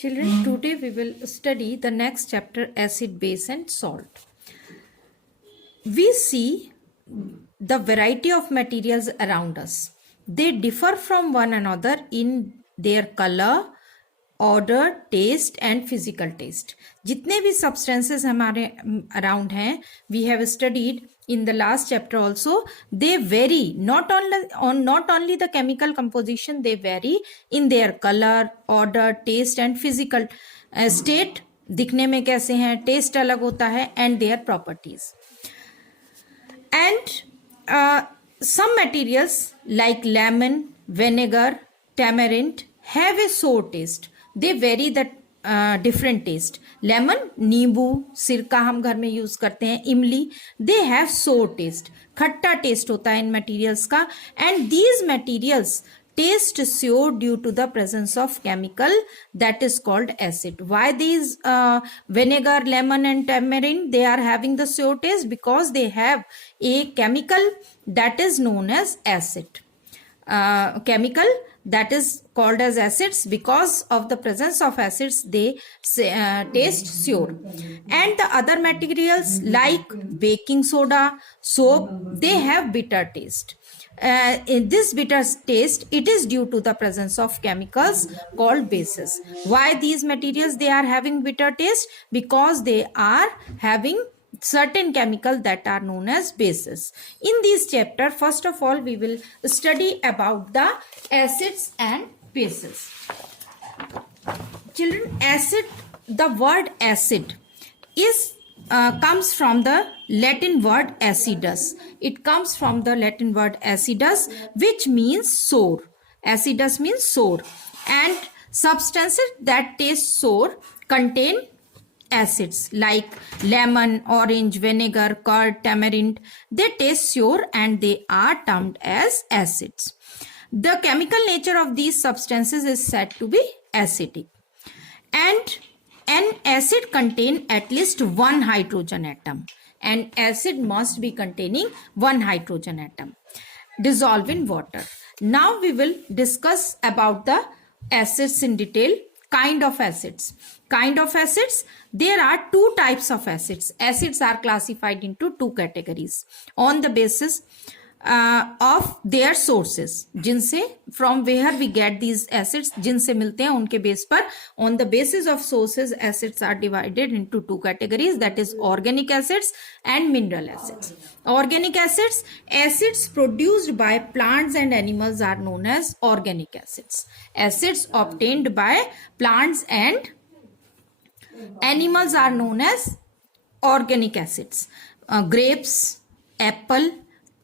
Children, today we will study the next chapter, acid, base and salt. We see the variety of materials around us. They differ from one another in their color, order, test and physical test. जितने भी substances हमारे around हैं, we have studied in the last chapter also, they vary not only the chemical composition, they vary in their color, order, taste and physical state. दिखने में कैसे हैं, test अलग होता है, and their properties. And some materials like lemon, vinegar, tamarind have a sour taste. They vary the different taste. Lemon, नींबू, सिरका हम घर में यूज करते हैं, इमली, दे हैव सोर टेस्ट. खट्टा टेस्ट होता है इन मटेरियल्स का. And these materials taste sour due to the presence of chemical that is called acid. Why these vinegar, lemon and tamarind, they are having the sour taste? Because they have a chemical that is known as acid. Chemical that is called as acids. Because of the presence of acids, they taste sour. And the other materials like baking soda, soap, they have bitter taste. In this bitter taste, it is due to the presence of chemicals called bases. Why these materials they are having bitter taste? Because they are having certain chemicals that are known as bases. In this chapter, first of all, we will study about the acids and bases. Children, acid, the word acid is comes from the Latin word acidus. It comes from the Latin word acidus, which means sour. Acidus means sour. And substances that taste sour contain acids like lemon, orange, vinegar, curd, tamarind. They taste sour and they are termed as acids. The chemical nature of these substances is said to be acidic. And an acid contains at least one hydrogen atom. An acid must be containing one hydrogen atom. Dissolve in water. Now we will discuss about the acids in detail. Kind of acids. Kind of acids. There are two types of acids. Acids are classified into two categories on the basis of their sources. जिनसे from where we get these acids, जिनसे मिलते हैं उनके base पर, on the basis of sources, acids are divided into two categories, that is organic acids and mineral acids. Organic acids, acids produced by plants and animals are known as organic acids. Acids obtained by plants and animals are known as organic acids. Grapes, apple,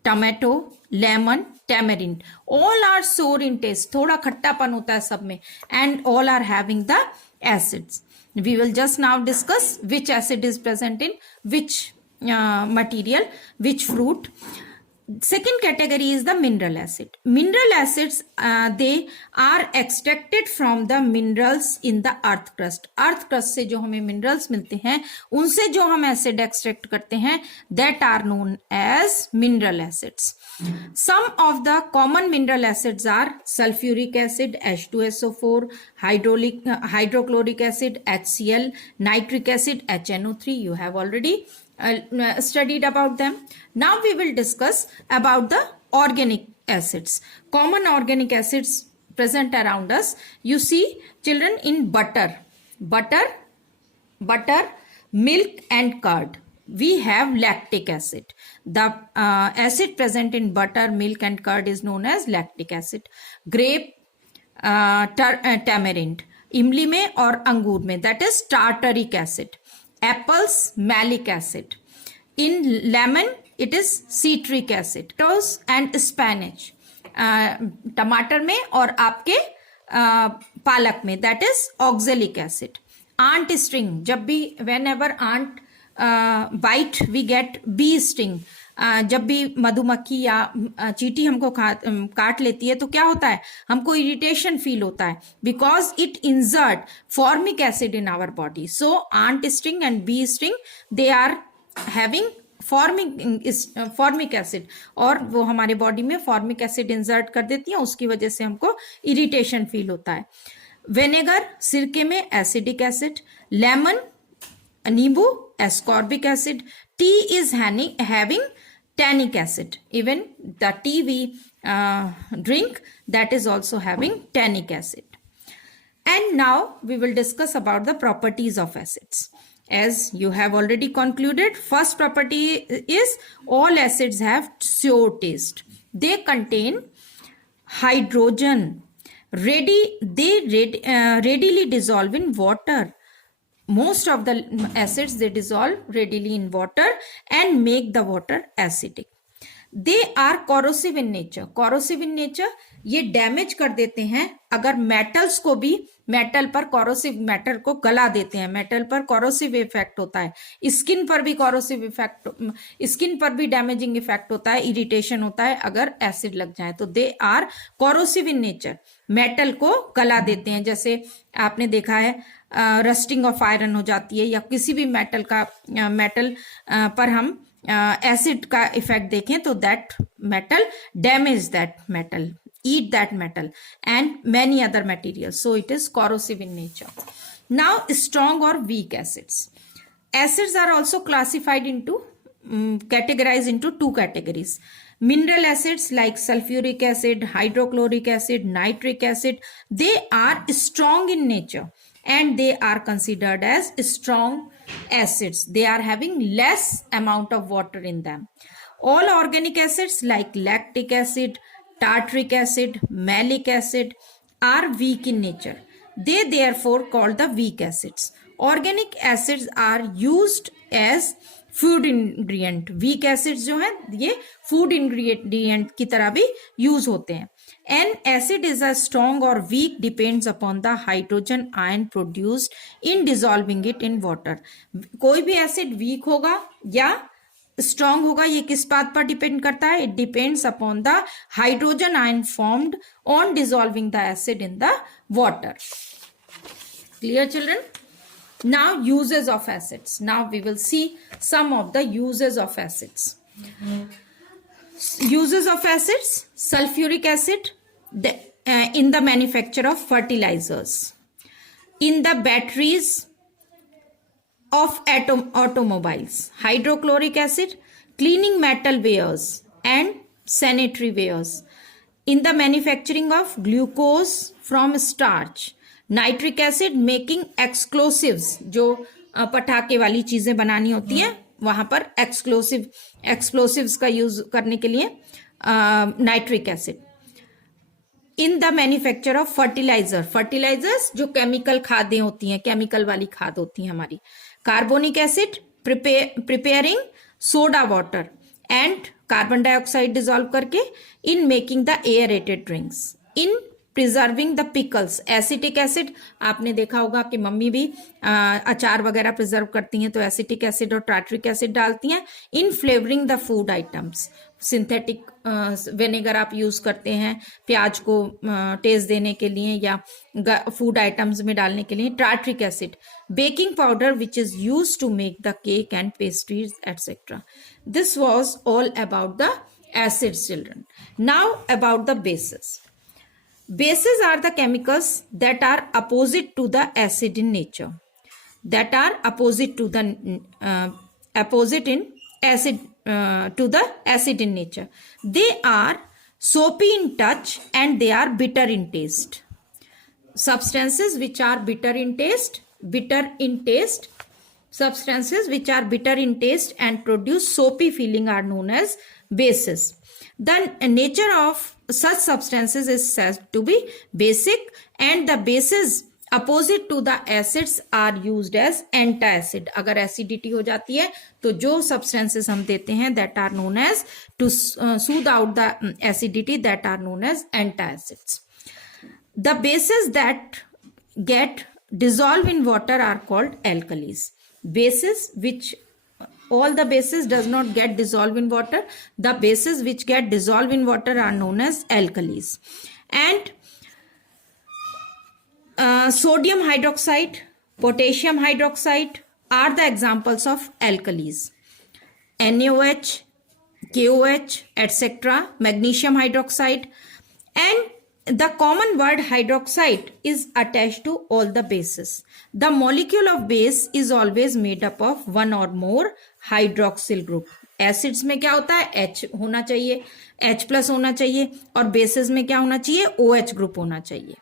tomato, lemon, tamarind, all are sour in taste. थोड़ा खट्टापन होता है सब में. And all are having the acids. We will just now discuss which acid is present in which material, which fruit. Second category is the mineral acid. Mineral acids, they are extracted from the minerals in the earth crust. Earth crust से जो हमें minerals मिलते हैं, उनसे जो हम acid extract करते हैं, that are known as mineral acids. Some of the common mineral acids are sulfuric acid, H2SO4, hydrochloric acid, HCl, nitric acid, HNO3. You have already studied about them. Now we will discuss about the organic acids. Common organic acids present around us. You see, children, in butter, milk and curd, we have lactic acid. The acid present in butter, milk and curd is known as lactic acid. Grape, tamarind, इमली में और अंगूर में, that is tartaric acid. Apples, malic acid. In lemon, it is citric acid. Tomatoes and spinach. टमाटर में और आपके पालक में, that is oxalic acid. Ant sting, जब भी whenever ant bite we get bee sting. जब भी मधुमक्खी या चींटी हमको काट लेती है तो क्या होता है, हमको इरिटेशन फील होता है, because it inject formic acid in our body. So ant sting and bee sting, they are having formic acid, और वो हमारे बॉडी में फॉर्मिक एसिड इंजर्ट कर देती है, उसकी वजह से हमको इरिटेशन फील होता है. विनेगर सिरके में एसिडिक एसिड, लेमन नींबू ascorbic acid, tea is having tannic acid, even the tea we drink, that is also having tannic acid. And now we will discuss about the properties of acids. As you have already concluded, first property is all acids have sour taste. They contain hydrogen. Readily dissolve in water. Most of the acids, they dissolve readily in water and make the water acidic. They are corrosive in nature. Corrosive in nature, ये damage कर देते हैं. अगर metals को भी, metal पर corrosive, metal को गला देते हैं, मेटल पर कॉरोसिव इफेक्ट होता है, स्किन पर भी कॉरोसिव इफेक्ट, स्किन पर भी डैमेजिंग इफेक्ट होता है, इरिटेशन होता है अगर एसिड लग जाए तो. They are corrosive in nature, metal को गला देते हैं. जैसे आपने देखा है रस्टिंग ऑफ आयरन हो जाती है, या किसी भी मेटल का, मेटल पर हम एसिड का इफेक्ट देखें तो that metal damage that metal, eat that metal and many other materials, so it is corrosive in nature. Now strong or weak acids. Acids are also classified into categorized into two categories. Mineral acids like sulfuric acid, hydrochloric acid, nitric acid, they are strong in nature and they are considered as strong acids. They are having less amount of water in them. All organic acids like lactic acid, tartaric acid, malic acid are weak in nature. They therefore called the weak acids. Organic acids are used as food ingredient. Weak acids जो है ये food ingredient की तरह भी use होते हैं. An acid is a strong और weak depends upon the hydrogen ion produced in dissolving it in water. कोई भी एसिड वीक होगा या स्ट्रॉन्ग होगा, ये किस बात पर डिपेंड करता है? It depends upon the hydrogen ion formed on dissolving the acid in the water. Clear, children? Now uses of acids. Now we will see some of the uses of acids. Uses of acids: sulfuric acid in the manufacture of fertilizers, in the batteries of automobiles. Hydrochloric acid cleaning metal wares and sanitary wares, in the manufacturing of glucose from starch. Nitric acid making explosives, जो पटाखे वाली चीजें बनानी होती है वहां पर explosives का यूज करने के लिए nitric acid. In the manufacture of fertilisers जो केमिकल खादें होती हैं, केमिकल वाली खाद होती हैं हमारी. Carbonic acid preparing soda water and carbon dioxide dissolve करके in making the aerated drinks. In preserving the pickles. Acetic acid आपने देखा होगा कि मम्मी भी अचार वगैरह प्रिजर्व करती हैं तो एसिटिक एसिड और टार्टरिक एसिड डालती हैं. In flavouring the food items. Synthetic vinegar आप यूज करते हैं प्याज को टेस्ट देने के लिए या फूड आइटम्स में डालने के लिए. Tartaric acid baking powder which is use to make the cake and pastries etcetera. This was all about the acids, children. Now about the bases. Bases are the chemicals that are opposite to the acid in nature. That are opposite to the opposite in acid to the acid in nature. They are soapy in touch and they are bitter in taste. Substances which are bitter in taste. Substances which are bitter in taste and produce soapy feeling are known as bases. The nature of such substances is said to be basic, and the bases opposite to the acids are used as antacid. अगर acidity हो जाती है तो जो substances हम देते हैं that are known as to soothe out the acidity, that are known as antacids. The bases that get dissolved in water are called alkalis. Bases which all the bases does not get dissolved in water. The bases which get dissolved in water are known as alkalis. And sodium hydroxide, potassium hydroxide are the examples of alkalis. NaOH, KOH, etc. Magnesium hydroxide and the common word hydroxide is attached to all the bases. The molecule of base is always made up of one or more hydroxyl group. Acids में क्या होता है, H होना चाहिए, H plus होना चाहिए, और basis में क्या होना चाहिए, OH ग्रुप होना चाहिए.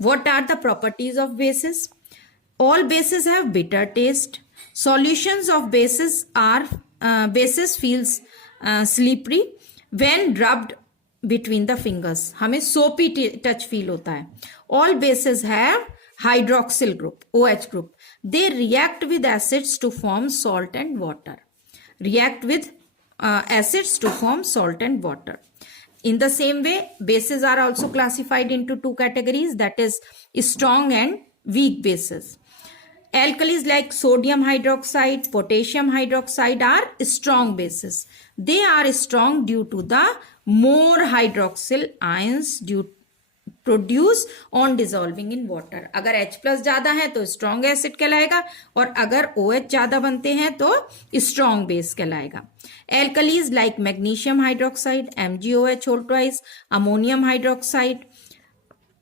What are the properties of bases? All bases have bitter taste. Solutions of bases feels slippery when rubbed between the fingers. हमें soapy touch feel होता है. All bases have hydroxyl group, OH group. They react with acids to form salt and water. React with acids to form salt and water. In the same way, bases are also classified into two categories, that is strong and weak bases. Alkalis like sodium hydroxide, potassium hydroxide are strong bases. They are strong due to the more hydroxyl ions produce on dissolving in water. अगर H plus ज्यादा है तो strong acid कहलाएगा, और अगर OH ज्यादा बनते हैं तो strong base कहलाएगा. Alkalis like magnesium hydroxide, MgOH whole twice, ammonium hydroxide,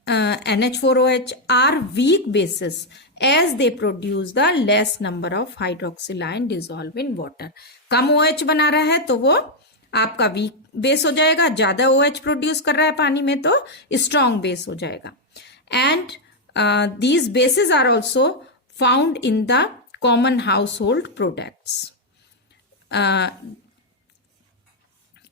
NH4OH are weak bases as they produce the less number of hydroxyl ion dissolved in water. Come OH बना रहा है तो वो आपका वीक बेस हो जाएगा, ज्यादा OH प्रोड्यूस कर रहा है पानी में तो स्ट्रॉन्ग बेस हो जाएगा. And these bases are also found in the common household products.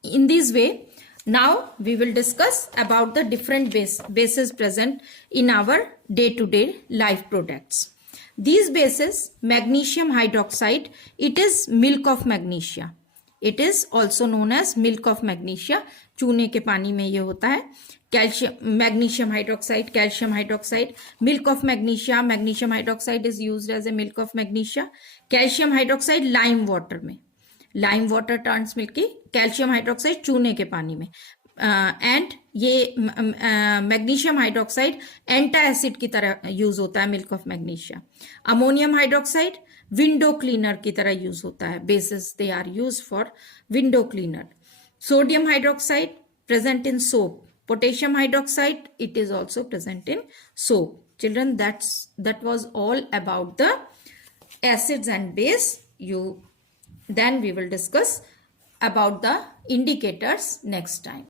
In this way, now we will discuss about the different bases present in our day-to-day life products. These bases, magnesium hydroxide, it is milk of magnesia. It is also known as milk of magnesia. चूने के पानी में ये होता है. Calcium, magnesium hydroxide, calcium hydroxide, milk of magnesia. Magnesium hydroxide is used as a milk of magnesia. Calcium hydroxide lime water में. Lime water turns milky. Calcium hydroxide चूने के पानी में. एंड ये मैग्नीशियम हाइड्रोक्साइड एंटा एसिड की तरह use होता है, milk of magnesia. Ammonium hydroxide window cleaner की तरह यूज होता है. Bases they are use for window cleaner. Sodium hydroxide present in soap. Potassium hydroxide it is also present in soap. Children, that was all about the acids and base. Then we will discuss about the indicators next time.